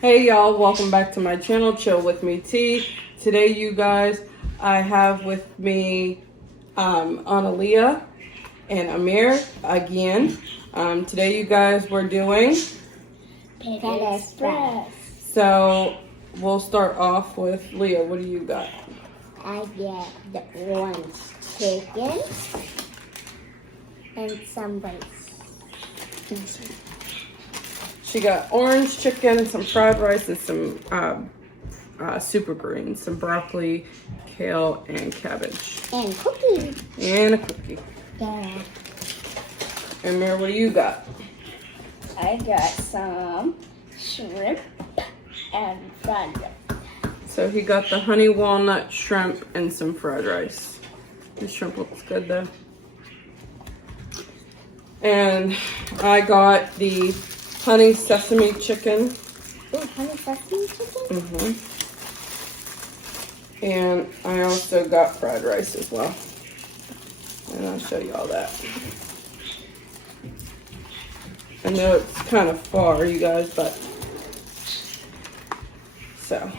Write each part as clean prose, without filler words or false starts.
Hey y'all, welcome back to my channel, Chill With Me Tea. Today you guys, I have with me Analia and Amir again. Today you guys, we're doing Panda Express. So we'll start off with Leah. What do you got? I get the orange chicken and some rice. She got orange chicken, some fried rice, and some super greens, some broccoli, kale, and cabbage. And cookie. And a cookie. Yeah. And Amir, what do you got? I got some shrimp and fried rice. So he got the honey walnut shrimp and some fried rice. The shrimp looks good though. And I got the honey sesame chicken. Ooh, honey sesame chicken? And I also got fried rice as well. And I'll show you all that. I know it's kind of far, you guys, but so.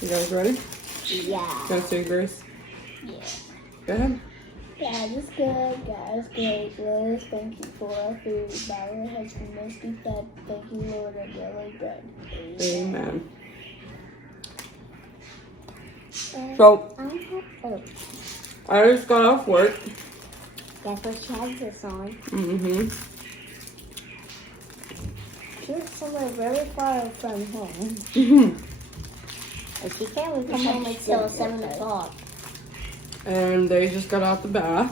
You guys ready? Yeah. Can I say grace? Yeah. Go ahead. God is good, God is great. Lord, is thank you for our food. Our has been mostly fed. Thank you, Lord, our daily bread. Amen. And So, oh, I just got off work. guess what she has this on? She's somewhere very far from home. And she can't even come home until 7 o'clock. And they just got out the bath.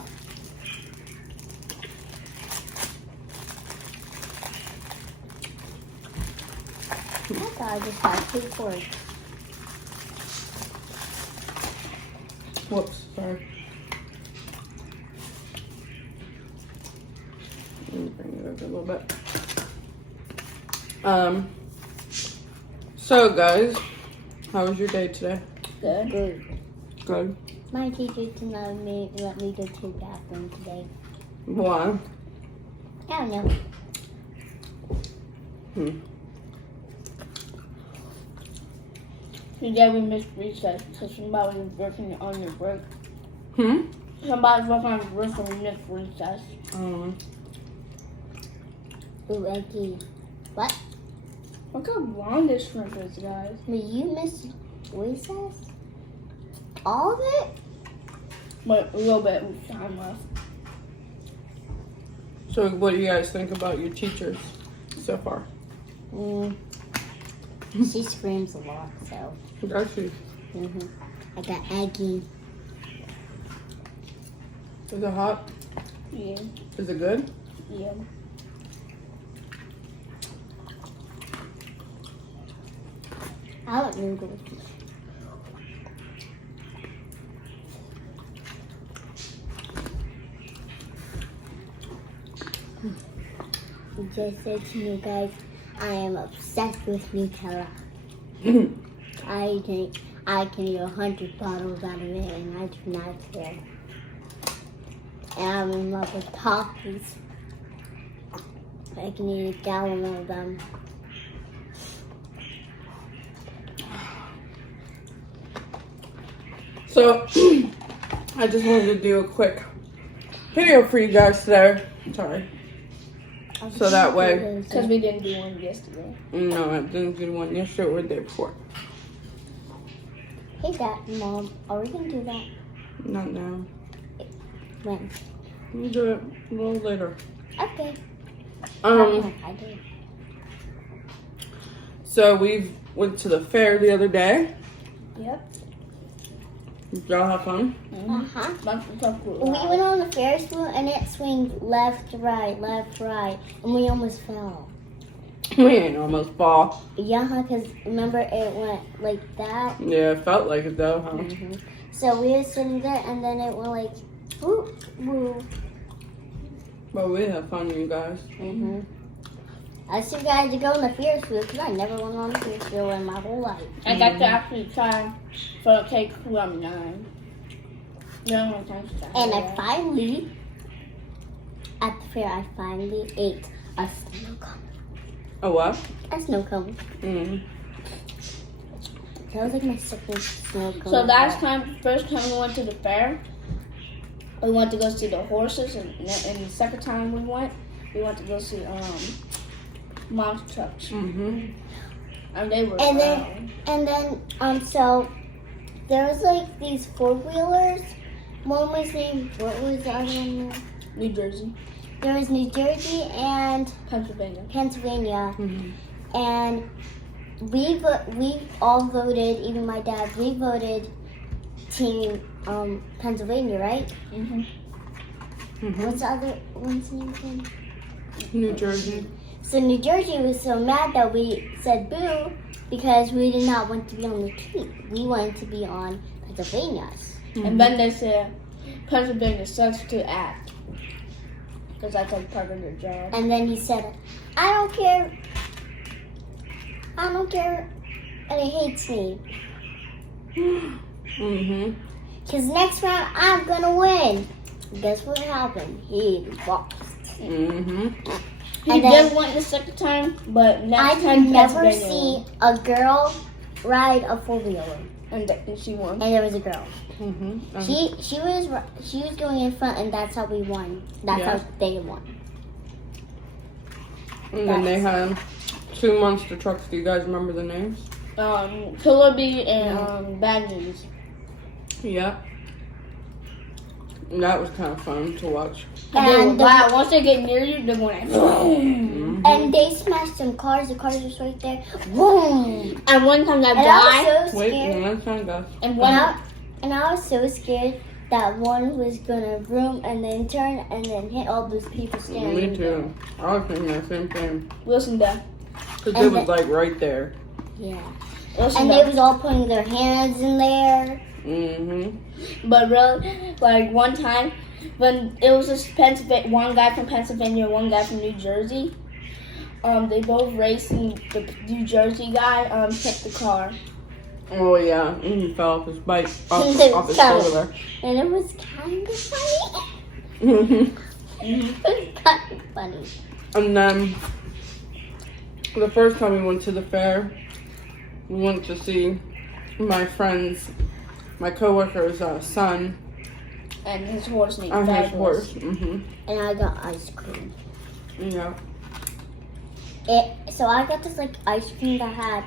I thought I just had 2 forks. Whoops, sorry. Let me bring it over a little bit. So guys, how was your day today? Good. Good. Good. My teacher did not let me go to the bathroom today. Why? I don't know. Today we missed recess because somebody was working on your break. Somebody was working on your break, so we missed recess. Ooh, Eggy. What? Look how long this shrimp is, guys. But you missed recess? All of it? But a little bit of time left. So what do you guys think about your teachers so far? She screams a lot, so. Does she? I got Eggy. Is it hot? Yeah. Is it good? Yeah. I like noodles. Just said to you guys, I am obsessed with Nutella. I can eat 100 bottles out of it, and I do not care. And I'm in love with Takis. I can eat a gallon of them. So I just wanted to do a quick video for you guys today. Sorry. So that way. Because we didn't do one yesterday. No, I didn't do one yesterday or the day before. Hey, Mom, are we gonna do that? Not now. When? We'll do it a little later. Okay. I do. So we went to the fair the other day. Yep. Did y'all have fun? Uh-huh. That's the We went on the Ferris wheel and it swings left, right, and we almost fell. We ain't almost fall. Yeah, because remember it went like that. Yeah, it felt like it though, huh? So we were sitting there and then it went like, whoop, whoop. But we had fun, you guys. I still got to go on the Ferris wheel because I never went on the Ferris wheel in my whole life. I got to actually try for a cake from 9. No, And I finally, at the fair, I finally ate a snow cone. A what? A snow cone. Mm. That was like my second snow cone. So first time we went to the fair, we went to go see the horses, and the second time we went to go see monster trucks. Mm-hmm. And they were. And then so there was like these 4-wheelers. One was named, what was the other one? New Jersey, There was New Jersey and Pennsylvania. Mm-hmm. And we all voted, even my dad, we voted team Pennsylvania, right? Mm-hmm. Mm-hmm. What's the other one's name again? New Jersey. So New Jersey was so mad that we said boo because we did not want to be on the team. We wanted to be on Pennsylvania's. Mm-hmm. And then they said Pennsylvania sucks to act because that's like part of their job. And then he said, I don't care. And he hates me. Mm-hmm. Because next round, I'm going to win. Guess what happened? He lost. Mm-hmm. He And did then- win the second time, but I next time could never Pennsylvania see won. a girl ride a 4-wheeler. And she won. And there was a girl. Mm-hmm. She was going in front, and that's how we won. That's Yeah. how they won. And then they had 2 monster trucks. Do you guys remember the names? Killer Bee and Bad News. Yeah. That was kind of fun to watch. And Wow, once they get near you, they're going like, Mm-hmm. And they smashed some cars. The cars was right there. Boom! and one time that And guy, I was so Wait, scared. one time, guys. and one, And I was so scared that one was gonna vroom and then turn and then hit all those people standing. Me too. I was thinking the same thing. Wilson there. Because And it was like right there. Yeah. Wilson And there. they was all putting their hands in there. Mm-hmm. But really, like one time, when it was this one guy from Pennsylvania, one guy from New Jersey, they both raced, and the New Jersey guy hit the car. Oh, yeah. And he fell off his bike, off his Sorry. shoulder. And it was kind of funny. Mm-hmm. It was kind of funny. And then, the first time we went to the fair, we went to see my coworker's son And his horse named on his Fabulous. horse. Mm-hmm. And I got ice cream. Yeah. So I got this like ice cream that had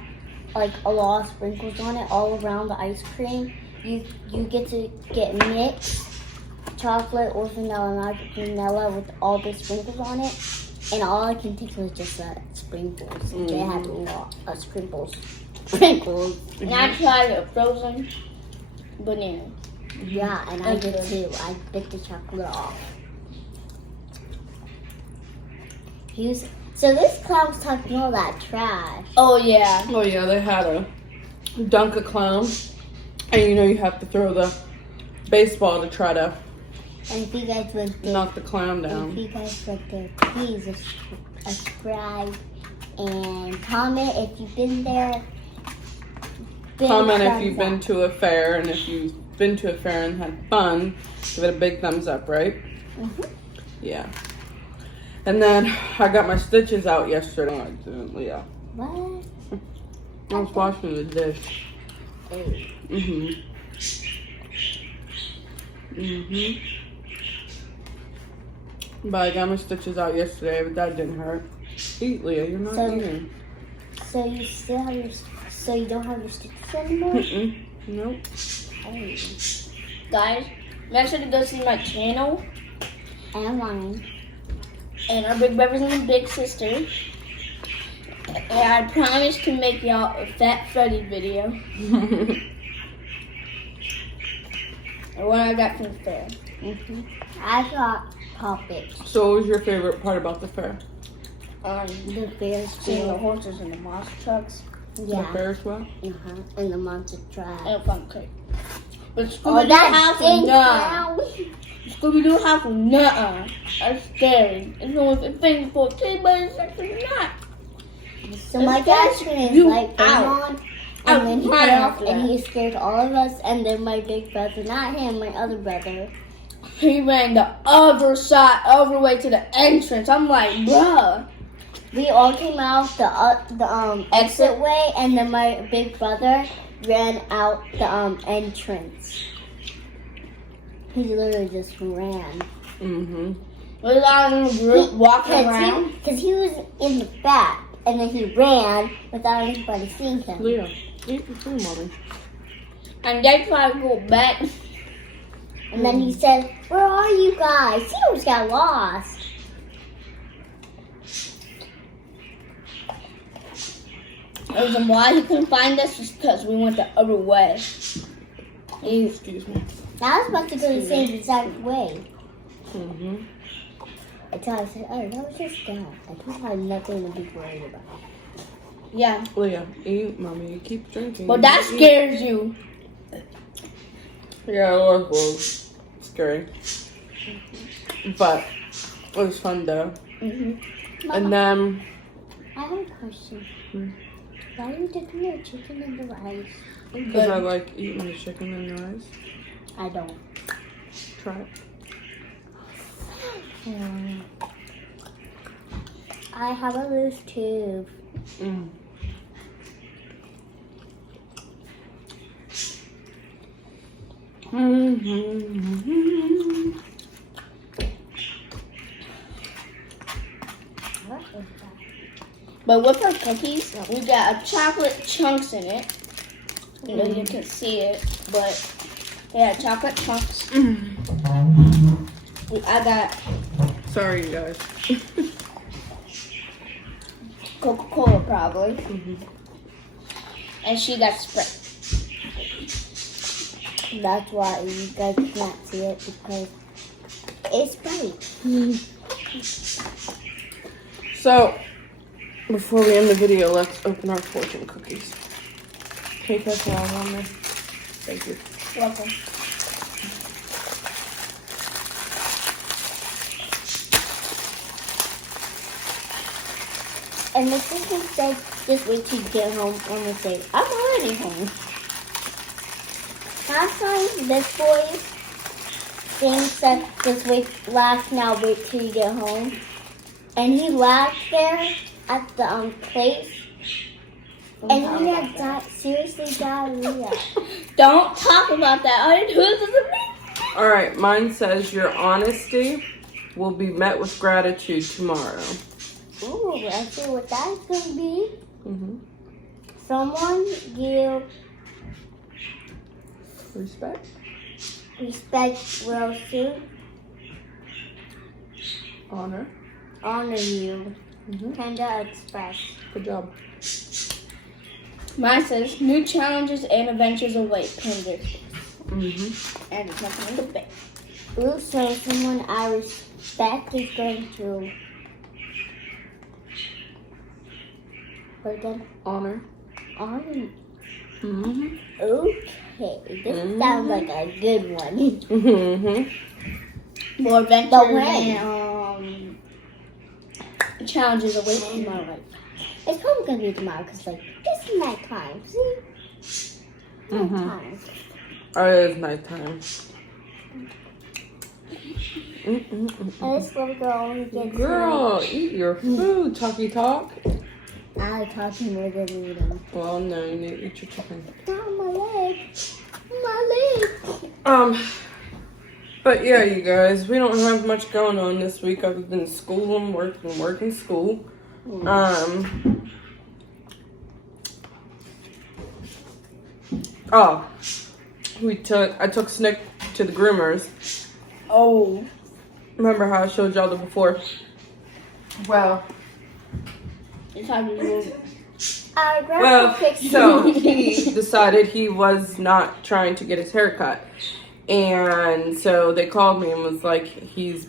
like a lot of sprinkles on it all around the ice cream. You get to get mixed chocolate or vanilla, not vanilla, with all the sprinkles on it. And all I can think was just sprinkles. They had a lot of sprinkles. Sprinkles. And I tried a frozen banana. Yeah, and I did too. I bit the chocolate off. So this clown was talking all that trash. Oh yeah. Oh, yeah, they had a dunk a clown. And you have to throw the baseball to try to And if you guys would knock the clown if down. you guys would please subscribe and comment if you've been there. Comment if you've been to a fair, and if you've been to a fair and had fun, give it a big thumbs up, right? Mhm. Yeah. And then I got my stitches out yesterday. Yeah. What? I was washing the dish. Hey. Mhm. Mhm. But I got my stitches out yesterday, but that didn't hurt. Eat, Leah. You're not eating. So you still have so you don't have your stitches anymore? Mm-mm. Nope. Hey. Guys, make sure to go see my channel And mine. and our big brothers and big sister. And I promise to make y'all a Fat Freddy video. And what I got from the fair. Mhm. I got topics. So what was your favorite part about the fair? The Ferris Seeing the wheel. horses and the monster trucks The Yeah. Ferris wheel? And the monster truck. and a fun cake. But Oh, Scooby-Doo that house, stinks nah. now. Scooby-Doo house, nah. That's scary. It's only a thing for a kid, but it's actually not. So my dad turned his You light thing out. on, and then he Out. got off, Right and after he scared all of us. And then my big brother, not him, my other brother. He ran the other side, other way to the entrance. I'm like, bruh. we all came out the exit way, and then my big brother ran out the entrance. He literally just ran. Mm-hmm. We was all in a group walking around. Because he was in the back, and then he ran without anybody seeing him. Leah, eat your food, mommy. And they tried to go back. And then he said, "Where are you guys?" He almost got lost. The reason why he couldn't find us was because we went the other way. Excuse me. Now I was about to go the same exact way. Mm-hmm. Until I said, "Oh, that was just that. I don't have nothing to be worried about." Yeah. Leah, eat, mommy. You keep drinking. Well, that scares you. Yeah, it was a little scary. But it was fun though. Mm-hmm. And then I have a question. Why are you dipping your chicken in the rice? because I like eating the chicken and the rice. I don't. Try it. I have a loose tube. Mm. Mm-hmm. What is that? But with our cookies, we got chocolate chunks in it. You know, you can see it, but they had chocolate chunks. I got Sorry, you guys. Coca-Cola probably, Mm-hmm. and she got Sprite. That's why you guys can't see it because it's bright. So, before we end the video, let's open our fortune cookies. Take us all on this. Thank you. Welcome. And the sister said, "Just wait till you get home." And we say, "I'm already home." Last time, this boy thing said, "Just wait, laugh now, wait till you get home." And he laughed there at the place. And he had seriously diarrhea. Don't talk about that. I didn't do this. Alright, mine says your honesty will be met with gratitude tomorrow. Ooh, I see what that's going to be. Mm-hmm. Someone give Respect. real soon, Honor. honor you. Mm-hmm. Panda Express. Good job. Mine says new challenges and adventures await. Pandas. Mm-hmm. And it's nothing in the bag. Ooh, so someone I respect is going to. What again? Honor. Honor. Mm-hmm. Okay, this sounds like a good one. Mm-hmm. More adventures But when? and challenges await tomorrow. It's probably gonna be tomorrow because it's nighttime. See? Mm-hmm. Nighttime. Oh, it is nighttime. And this little girl only gets. Girl, eat your food, talkie talk. I'm talking more than eating. Well, no, you need to eat your chicken. Down my leg. My leg. But yeah, you guys, we don't have much going on this week other than school and work and school. I took Snick to the groomers. Oh. Remember how I showed y'all the before? Well, It's how you move. Well, so he decided he was not trying to get his hair cut. And so they called me and was like, he's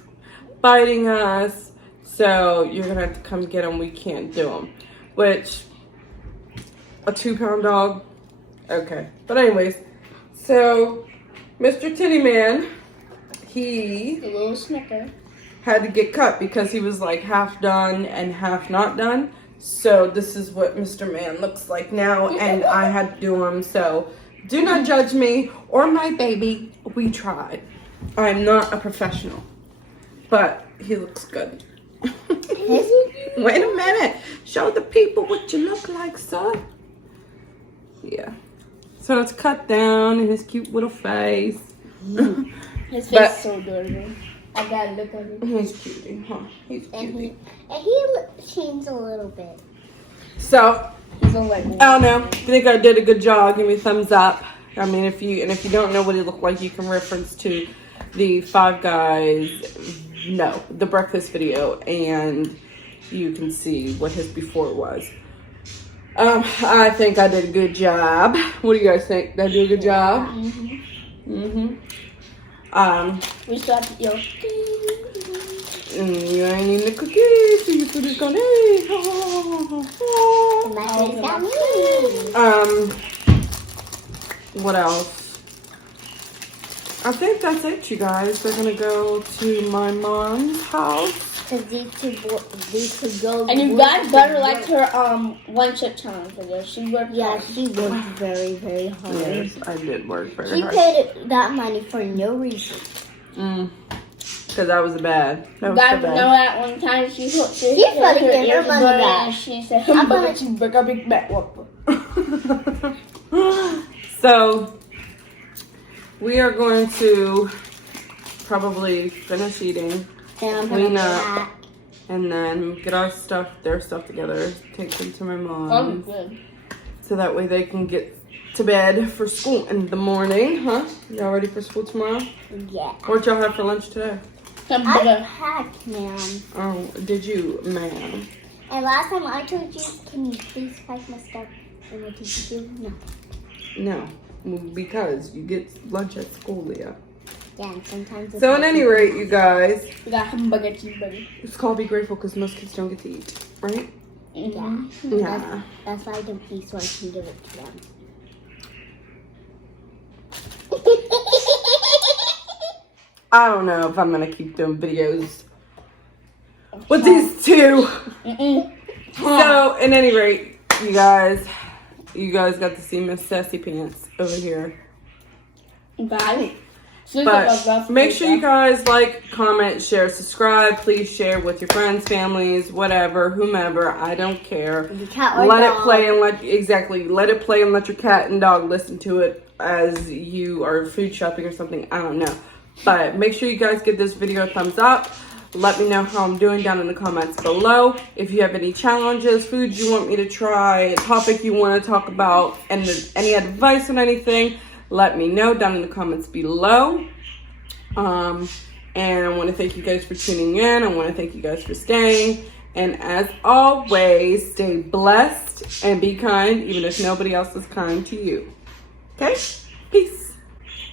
biting us, so you're going to have to come get him. We can't do him. Which, a 2-pound dog? Okay. But anyways, so Mr. Titty Man, he The little snicker. had to get cut because he was like half done and half not done. So this is what Mr. Man looks like now, and I had to do him. So do not judge me or my baby. We tried. I'm not a professional, but he looks good. Wait a minute. Show the people what you look like, son. Yeah. So it's cut down in his cute little face. His face is so adorable. I gotta look at it. He's cutie, huh? He's And cutie. he changed a little bit. So, He's all like, I don't know. I think I did a good job. Give me a thumbs up. I mean, if you don't know what he looked like, you can reference to the Five Guys, the breakfast video, and you can see what his before was. I think I did a good job. What do you guys think? Did I do a good job? we still have to You ain't eating the cookies, so your food is gonna eat. And my face got me. What else? I think that's it, you guys. We're gonna go to my mom's house. Because these could go. And you guys better like her one chip challenge video. She worked Yeah, hard. she worked very, very hard. Yes, I did work very She hard. paid that money for no reason. Because that was bad. That was Guys, so know bad. that one time she put She's gonna get her money back. and she said, I'm hamburger, gonna- cheeseburger, Big Mac, Whopper. So, we are going to probably finish eating And I'm Clean gonna up. pack. and then get their stuff together, take them to my Oh, mom. good. So that way they can get to bed for school in the morning, huh? Y'all ready for school tomorrow? Yeah. What y'all have for lunch today? I Hamburger. packed, ma'am. Oh, did you, ma'am? And last time I told you, can you please pack my stuff? And what did you do? No. No, because you get lunch at school, Leah. Yeah, and sometimes. So at any rate, you guys, We got hamburger, cheeseburger. it's called be grateful because most kids don't get to eat, right? Yeah. Yeah. That's why I don't eat, so I can give it to them. I don't know if I'm gonna keep doing videos with these two. So at any rate, you guys got to see Miss Sassy Pants over here. Guys. But make sure you guys like, comment, share, subscribe. Please share with your friends, families, whatever, whomever. I don't care. The cat or Let it dog. play and let your cat and dog listen to it as you are food shopping or something. I don't know. But make sure you guys give this video a thumbs up. Let me know how I'm doing down in the comments below. If you have any challenges, foods you want me to try, a topic you want to talk about, and any advice on anything, let me know down in the comments below. And I want to thank you guys for tuning in. I want to thank you guys for staying. And as always, stay blessed and be kind, even if nobody else is kind to you. Okay? Peace.